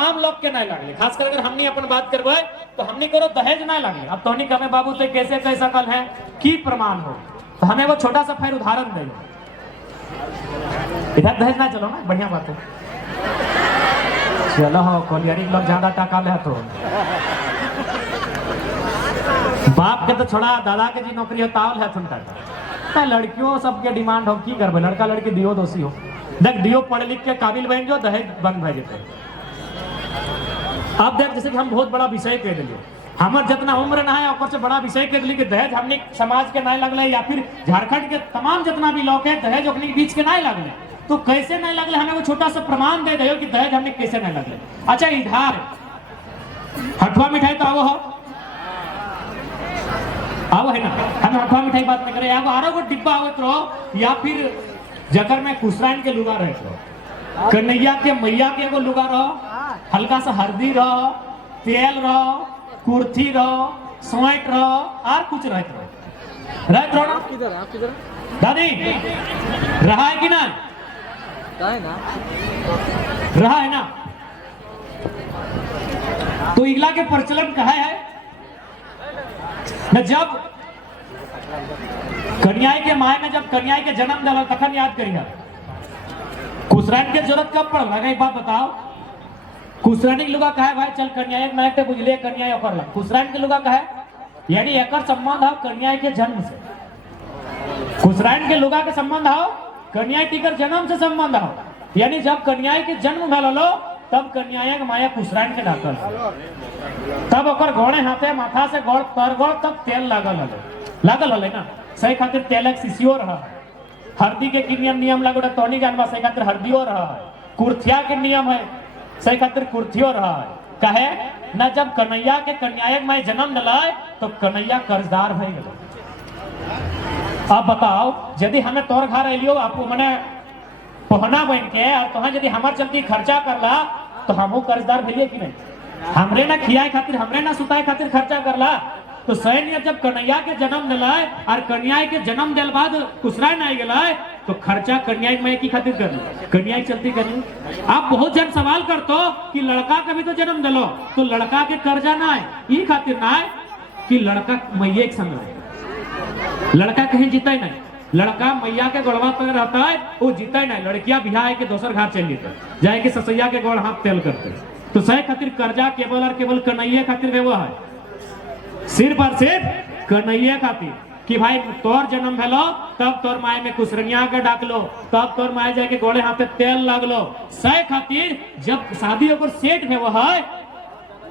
तमाम लोग के नहीं लगले, खासकर अगर हमने अपन बात करबे तो हमने करो दहेज नहीं लगले। अब तो कमे बाबू तो कैसे कह सकल है की प्रमाण हो, तो हमें वो छोटा सा फिर उदाहरण दे। इधर दहेज ना चलो ना, बढ़िया बात है। चलो हो कोलियरी लोग ज्यादा टाका ले तो बाप के तो छोड़ा दादा के जी नौकरी होता है तुम टाका। लड़कियों सबके डिमांड हो की करबे, लड़का लड़की दियो दोषी हो। देख दियो पढ़ लिख के काबिल बन जो दहेज बंद भे जेते। अब देख जैसे कि हम बहुत बड़ा विषय कह दिलिए, हमार जितना उम्र ना है ऊपर से बड़ा विषय कह दिली कि दहेज हमने समाज के नहीं लगले या फिर झारखंड के तमाम जितना भी लोग है दहेज अपने बीच के नहीं लगले। तो कैसे नहीं लगले हमें वो छोटा सा प्रमाण दे दो कि दहेज हमने कैसे नहीं लगले। अच्छा इधर हटवा मिठाई तो आवो हो, आवो है ना, हम हटवा मिठाई बात नहीं करे, आरो को डिब्बा आवत रहो या फिर जकर में कुसरान के लुगा रहे, कन्हैया के मैया के एगो लुगा रहो, हल्का सा हल्दी रहो, तेल रहो, कुर्थी रहो, सोइट रहो और कुछ रहत रहो ना दादी, रहा है कि ना? रहा है ना? तो इगला के प्रचलन कहा है न, जब कन्याई के माय में जब कन्याई के जन्म दिला तखन याद करिए कुसरान के जरूरत कब पड़ रहा। एक बात बताओ, कुसरानी के लुगा कहे भाई चल कन्याई में तो बुझलिए कन्याई ओकर लग, कुसरान के लुगा कहे यानी एकर संबंध है कन्याई के जन्म से। कुसरान के लुगा के संबंध हो कन्याई टीकर जन्म से संबंध हो, यानी जब कन्याई के जन्म भलो तब कन्याई के माया कुसरान के डाकल, तब ओकर गोड़े हाथे माथा से गोड़ पर गोड़ तक तेल लागल हले ना। सही खातिर तेलक सीसीओ रहा, हल्दी के की नियम लागो तोनी जानवा, सही खातिर हल्दियो रहा है, कुर्थिया के नियम है, सही खातिर कुर्थियो रहा है। कहे न जब कन्हैया के कन्यायक में जन्म दिलाए तो कन्हैया कर्जदार भय गए। अब बताओ यदि हमें तोर घर अलियो आपको मने पहना बन के और तुहा यदि हमार चलती खर्चा करला तो हमहू कर्जदार भइए कि नहीं? हमरे ना खियाए खातिर हमरे ना सुताए खातिर खर्चा करला। तो सैन्य जब कन्हैया के जन्म दिलाए और कन्याई के जन्म दिल बाद कुसरान आई गलाए तो खर्चा कन्याई में की खातिर कर कन्याई चलती करी। आप बहुत जन सवाल करतो कि लड़का का भी तो जन्म दिलो तो लड़का के कर्जा ना है, ई खातिर ना है कि लड़का मैया एक संग रहे, लड़का कहीं जीता नहीं, लड़का मैया के गोड़वा पर रहता है वो जीता नहीं, लड़कियां बिहार है कि दोसर घर चल जाता जाए कि ससैया के गोड़ हाथ तेल करते। तो सही खातिर कर्जा केवल और केवल कन्हैया खातिर व्यवहार है, सिर्फ और सिर्फ कन्हैया खातिर कि भाई तोर जन्म भेलो तब तोर माय में कुसरनिया के डाकलो, तब तोर माय जाके गोड़े हाथे तेल लागलो। सही खातिर जब शादी ओकर सेट व्यवहार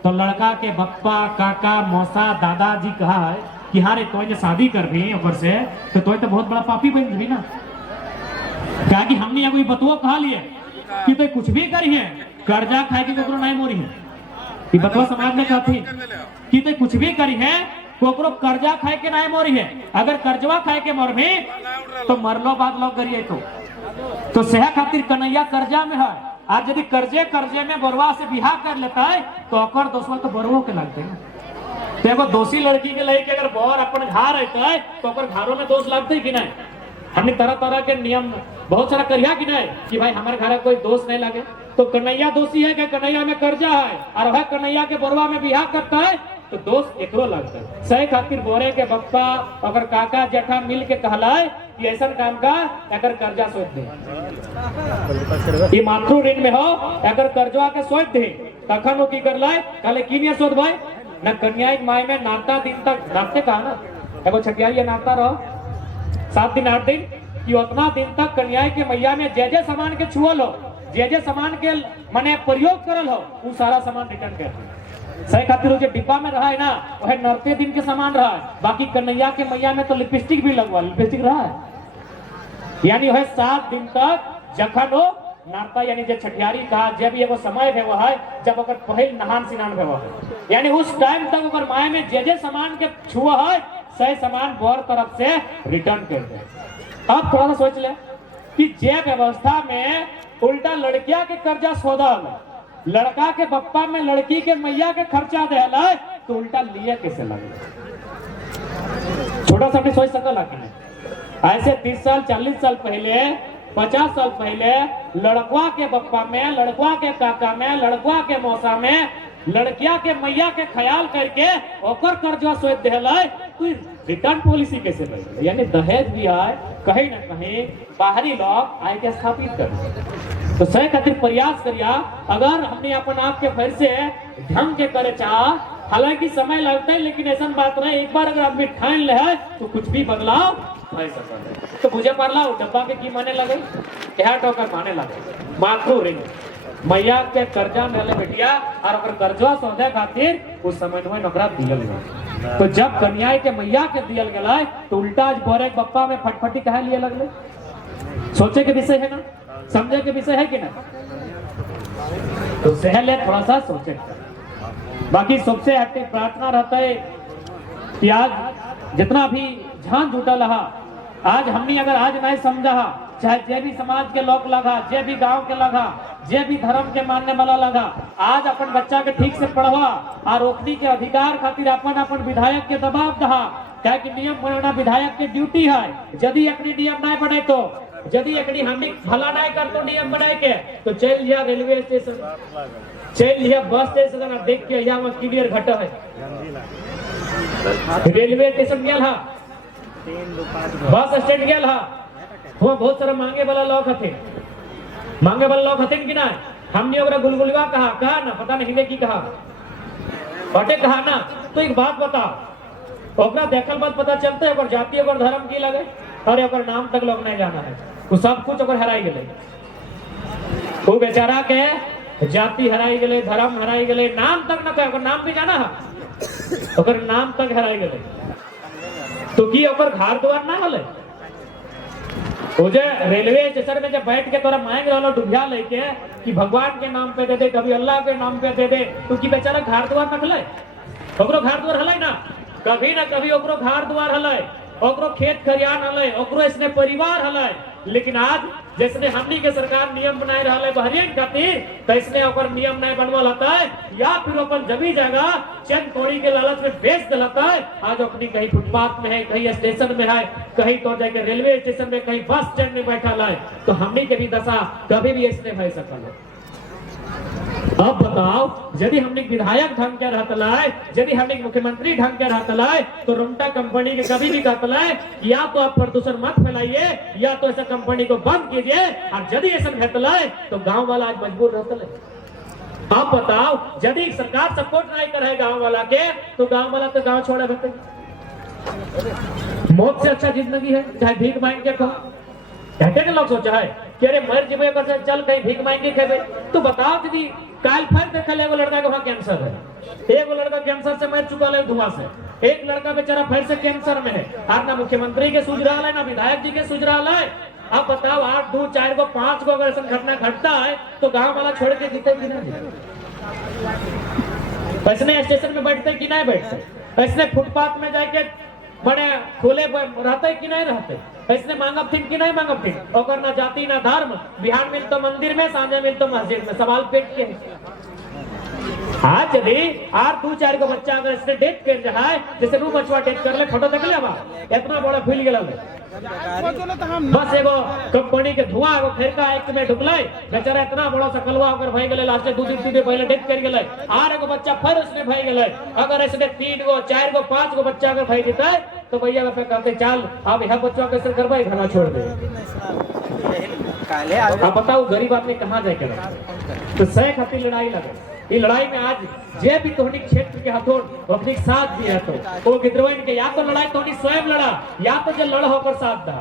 तो लड़का के बप्पा काका मौसा दादाजी कहा है कि हाँ रे तो शादी कर भी ऊपर से तो बहुत बड़ा पापी बन भी ना। क्या कि हमने अभी बतुओ कहा लिए कि तो कुछ भी करिए कर्जा खाए के कोकरो नहीं मोरी है, कि बतुआ समाज में कहती कि तो कुछ भी करी है कोकरो कर्जा खाए के नहीं मोरी है। अगर कर्जवा खाए के मोर में तो मरलो बाद लोग करिए तो सेहा खातिर कन्हैया कर्जा में है। आज यदि कर्जे में बरुआ से बिहार कर लेता है तो ओकर दोस्तवा तो बरुओं के लगते हैं। तो एगो दोषी लड़की के लेके अगर बर अपन घर रहता है तो ओकर घरों में दोष लगते है कि नहीं? हमने तरह तरह के नियम बहुत सारा करिया कि नहीं कि भाई हमारे घर कोई दोष नहीं लगे। तो कन्हैया दोषी है कि कन्हैया में कर्जा है और वह कन्हैया के बरुआ में बिहार करता है तो दोष एकरो लगता है। सही खातिर बोरे के बप्पा अगर काका जेठा मिल के कहलाए कि ऐसा काम का अगर कर्जा सोच दे, ये मातृ ऋण में हो अगर कर्जवा के सोच दे तखन वो की कर लाए कहले की नहीं सोच भाई न कन्या माय में नाता दिन तक नाते कहा ना एगो छठियारी नाता रहो 7 दिन 8 दिन कि उतना दिन तक कन्या के मैया में जे सामान के छुअल हो जे सामान के माने प्रयोग करल हो वो सारा सामान रिटर्न कर। सही खातिर जो डिब्बा में रहा है ना वह 90 दिन के सामान रहा है, बाकी कन्हैया के मैया में तो लिपस्टिक भी लगवा लिपस्टिक रहा है, यानी वह 7 दिन तक जखन हो नाता यानी जो छठियारी का जब ये वो समय है वह है जब अगर पहल नहान सिनान है वह यानी उस टाइम तक अगर माया में जे सामान के छुआ है सही सामान बर तरफ से रिटर्न कर दे। अब थोड़ा सा सोच ले कि जे व्यवस्था में उल्टा लड़किया के कर्जा सौदा लड़का के बप्पा में लड़की के मैया के खर्चा दे तो उल्टा लिए कैसे लगे? छोटा सा भी सोच सकल कि नहीं? ऐसे 30 साल 40 साल पहले 50 साल पहले लड़कवा के बप्पा में, लड़कवा के काका में, लड़कवा के मौसा में, लड़किया के मैया के ख्याल करके ओकर कर्जा सोच देला, कोई रिटर्न पॉलिसी कैसे बनी? यानी दहेज भी आए कहीं ना कहीं बाहरी लोग आए के स्थापित कर, तो सही खातिर प्रयास करिया। अगर हमने अपन आप के फिर से ढंग के करे चाह, हालांकि समय लगता है, लेकिन ऐसा बात नहीं, एक बार अगर आदमी ठान ले है तो कुछ भी बदलाव हो सकता है। तो मुझे पढ़ला डब्बा के की माने लगे, क्या टोकर माने लगे, माथू रिंग मैया के कर्जा मेले बेटिया और अगर कर्जा सौदे खातिर उस समय में नौकरा दियल गया। तो जब कन्या के मैया के दियल गया तो उल्टा आज बोरे बप्पा में फटफटी कहे लिए लगले। सोचे के विषय है ना, समझे के विषय है कि ना, तो सहले थोड़ा सा सोचे। बाकी सबसे हटे प्रार्थना रहता है कि आज जितना भी झांझ जुटल रहा, आज हमने अगर आज नहीं समझा, चाहे जे भी समाज के लोग लगा, जे भी गांव के लगा, जे भी धर्म के मानने वाला लगा, आज अपन बच्चा के ठीक से पढ़वा और रोकनी के अधिकार खातिर अपन अपन विधायक के दबाव दहा, क्या कि नियम बनाना विधायक के ड्यूटी है। यदि अपनी नियम नहीं बने तो, यदि एकनी हमने भला नहीं कर तो नियम बनाए के तो चल जा रेलवे स्टेशन, चल जा बस स्टेशन देख के यहाँ में क्लियर घट है। रेलवे स्टेशन गया हा, बस स्टैंड गया हा, वहाँ बहुत सारा मांगे वाला लोग हथे, मांगे वाला लोग हथे कि ना, हमने ओकरा गुलगुलवा कहा ना, पता नहीं की कहा बटे कहा ना। तो एक बात बताओ, ओकरा देखल बात पता चलता है ओकर जाति ओकर धर्म की लगे, और ओकर नाम तक लोग नहीं जाना है, वो सब कुछ ओकर हराई गए। वो बेचारा के जाति हराई गए, धर्म हराई गए, नाम तक न कहे, नाम भी जाना है, ओकर नाम तक हराई गए। तो की ओकर घर द्वार ना हले, रेलवे स्टेशन में जब बैठ के तोरा मांग रहा डुबिया लेके कि भगवान के नाम पे दे दे, कभी अल्लाह के नाम पे दे दे, तो की बेचारा घर द्वार नखले, ओकरो घर द्वार हले ना, कभी ना कभी ओकरो घर द्वार हले, ओकरो खेत खरियान हले, ओकरो इसने परिवार हले। लेकिन आज जैसे हमनी के सरकार नियम बनाए रहा है बहरीन खातिर, तो इसने ओकर नियम नहीं बनवा लाता है, या फिर अपन जमी जगह चंद कौड़ी के लालच में बेच दिलाता है। आज अपनी कहीं फुटपाथ में है, कहीं स्टेशन में है, कहीं तो जाके रेलवे स्टेशन में, कहीं बस स्टैंड में बैठा है, तो हमनी के भी दशा कभी भी इसने भय सकल है। अब बताओ, यदि हमने विधायक ढंग के रहता है, यदि हमने मुख्यमंत्री ढंग के रहता है, तो रुंगटा कंपनी के कभी भी कहता है या तो आप प्रदूषण मत फैलाइए, या तो ऐसा कंपनी को बंद कीजिए, और यदि ऐसा कहता है तो गांव वाला आज मजबूर रहता है। अब बताओ, यदि सरकार सपोर्ट नहीं करे गांव वाला के, तो गांव वाला तो गांव छोड़े रहते। मौत से अच्छा जिंदगी है, चाहे भीख मांग के खाओ, कहते के लोग सोचा है कि अरे मर जीवे कर चल कहीं भीख मांग के खेबे। तो बताओ दीदी, काल फिर देखल एगो लड़का के वहाँ कैंसर है, एगो लड़का कैंसर से मर चुका है धुआं से, एक लड़का बेचारा फिर से कैंसर में है, और ना मुख्यमंत्री के सूझ रहा है, ना विधायक जी के सूझ रहा है। अब बताओ, 8, 2, 4 को 5 को अगर ऐसा घटना घटता है तो गांव वाला छोड़ के जीते कि नहीं? ऐसने स्टेशन में बैठते कि नहीं बैठते, ऐसने फुटपाथ में जाके बड़े खुले रहते कि नहीं रहते, ऐसने मांगब थी कि नहीं मांगब थी, और ना जाति ना धर्म, बिहान मिल तो मंदिर में, सांझे मिल तो मस्जिद में, सवाल पेट के। आज यदि 8, 2, 4 को बच्चा अगर इसने डेट कर रहा है, जैसे रू बचवा डेट कर ले, फोटो देख ले, इतना बड़ा फूल गया बस एगो कंपनी के धुआं एगो फेरका एक में ढुकले, बेचारा इतना बड़ा सकलवा अगर भई गेले, लास्ट 2 दिन 3 दिन पहले डेट कर गेले, आर एगो बच्चा फिर उसने भई गेले। अगर ऐसे 3 गो 4 गो 5 गो बच्चा अगर भई देता है तो भैया पे कहते चल अब यह बच्चा कैसे करवाई, खाना छोड़ दे। अब बताओ गरीब आदमी कहाँ जाए करे, तो सही खातिर लड़ाई लगे। ये लड़ाई में आज जे भी तोहनी क्षेत्र के हथों अपनी साथ भी है, तो वो विद्रोही के या तो लड़ाई तोहनी स्वयं लड़ा, या तो जो लड़ होकर साथ दा।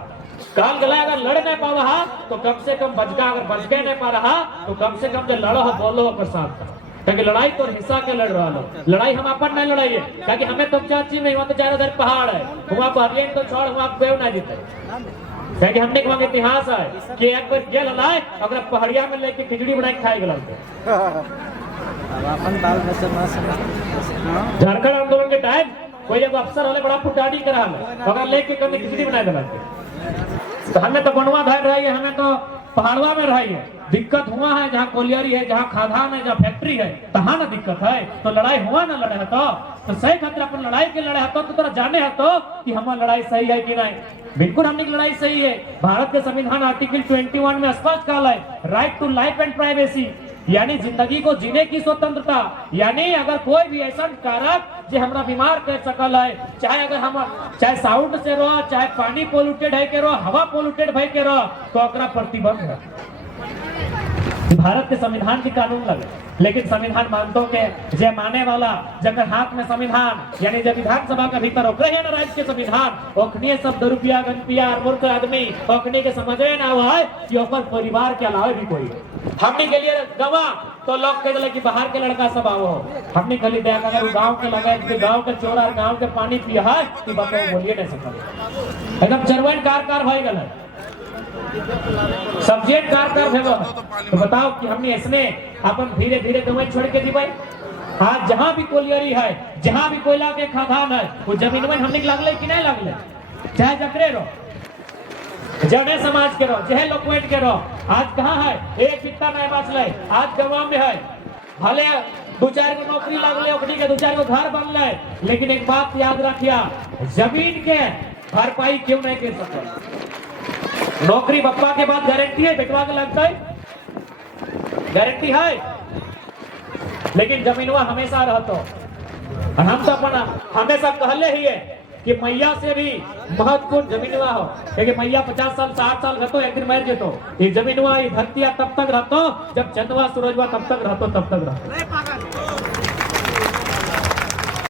काल गला अगर लड़ नहीं पा रहा तो कम से कम बचका, अगर बच गए नहीं पा रहा तो कम से कम जो लड़ हो बोलो होकर साथ दा। क्योंकि लड़ाई तो हिस्सा के लड़ रहा है, लड़ाई हम अपन नहीं लड़ाई है, क्योंकि हमें तो चाची नहीं, वहाँ तो 4 पहाड़ है, वहाँ पर तो छोड़ वहाँ बेव नहीं जीते। क्योंकि हमने वहाँ इतिहास है कि एक बार जेल हलाए अगर पहाड़िया में लेके खिचड़ी बना के खाए गलत। झारखंड आंदोलन के टाइम कोई जब अफसर वाले बड़ा फुटानी करा अगर लेके कभी खिचड़ी बना देना, तो हमें तो बनवा धर रही है, हमें तो पहाड़वा में रही है, दिक्कत हुआ है जहाँ कोलियरी है, जहाँ खादान है, जहाँ फैक्ट्री है, तहाँ ना दिक्कत है। तो लड़ाई हुआ ना लड़े है तो सही खातिर अपन लड़ाई के लड़े है तो तोरा जाने है तो कि हमारा लड़ाई सही है कि नहीं। बिल्कुल हमने की लड़ाई सही है। भारत के संविधान आर्टिकल 21 में स्पष्ट कहा है right to life and privacy, यानी जिंदगी को जीने की स्वतंत्रता। यानी अगर कोई भी ऐसा कारक जो हमरा बीमार कर सकल है, चाहे अगर हम चाहे साउंड से रहो, चाहे पानी पोल्यूटेड है के रहो, हवा पोल्यूटेड है के रहो, तो अकरा प्रतिबंध है। भारत के संविधान की कानून लगे, लेकिन संविधान मानतो के जे माने वाला जगह हाथ में संविधान, यानी जब विधानसभा के भीतर ओकरे है ना राज्य के संविधान, ओखनी सब दरुपिया गनपिया मूर्ख आदमी ओखनी के समझे ना हुआ है कि ओकर परिवार के अलावा भी कोई हमने के लिए गवा तो लोग कह दिले कि बाहर के लड़का सब आओ। हमने खाली देख अगर गांव के लगे गांव के चोरा गांव के पानी पिया है कि बताओ बोलिए नहीं सकते एकदम चरवन कार भाई गल सब्जेक्ट कार भेगो। तो बताओ कि हमने इसने अपन धीरे धीरे दवाई छोड़ के दी भाई। आज जहाँ भी कोलियरी है, जहाँ भी कोयला के खदान है, वो जमीन में हमने लगले कि नहीं लगले, चाहे जकरे रो जड़े समाज के रहो, चाहे लोकवेट के रहो, आज कहाँ है एक कितना नहीं बचले। आज गाँव में है भले 2-4 को नौकरी लगले, ओकरी के 2-4 को घर बनले, लेकिन एक बात याद रखिया, जमीन के भरपाई क्यों नहीं कर सकते। नौकरी बप्पा के बाद गारंटी है, बेटवा के लगता है गारंटी है, लेकिन जमीनवा हमेशा रहतो। हम तो अपना हमेशा कहले ही है कि मैया से भी महत्वपूर्ण जमीनवा हो, क्योंकि मैया 50 साल 60 साल रहतो, एक दिन मर जेतो। ये जमीनवा ये धरतिया तब तक रहतो जब चंदवा सूरजवा तब तक रहतो।